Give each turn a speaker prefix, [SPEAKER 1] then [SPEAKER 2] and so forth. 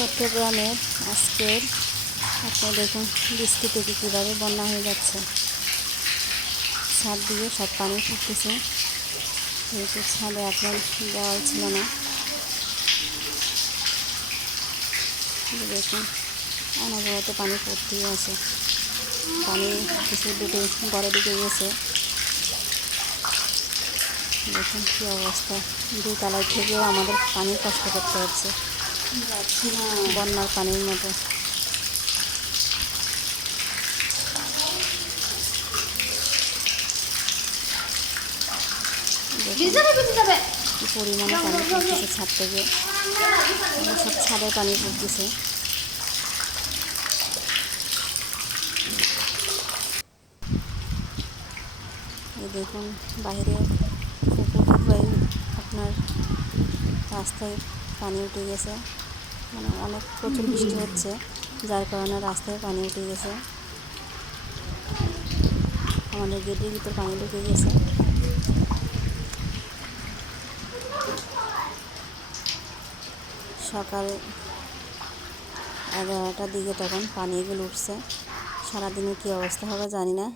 [SPEAKER 1] চট্টগ্রামের আজকের আপনারা দেখুন বৃষ্টি থেকে কীভাবে বন্যা হয়ে যাচ্ছে। ছাদ দিয়ে সব পানি ফুটতেছে যেহেতু ছাদে আপনার দেওয়াল ছিল না। দেখুন, অনবরত পানি পড়তেই আছে। পানি কিছু ঢুকে ঘরে ঢুকে গেছে। দেখুন কী অবস্থা। দুই তলায় থেকেও আমাদের পানি কষ্ট করতে হচ্ছে। বন্যার পানির মতো। কি পরিমাণে পানি পড়তেছে ছাদ থেকে? সব ছাদে পানি পড়তেছে। দেখুন বাইরে পুকুর আপনার রাস্তায় পানি উঠে গেছে। মানে অনেক প্রচুর বৃষ্টি হচ্ছে, যার কারণে রাস্তায় পানি উঠে গেছে। আমাদের গেটের ভিতর পানি ঢুকে গেছে। সকাল এগারোটার দিকে তখন পানিগুলো উঠছে। সারাদিনে কী অবস্থা হবে জানি না।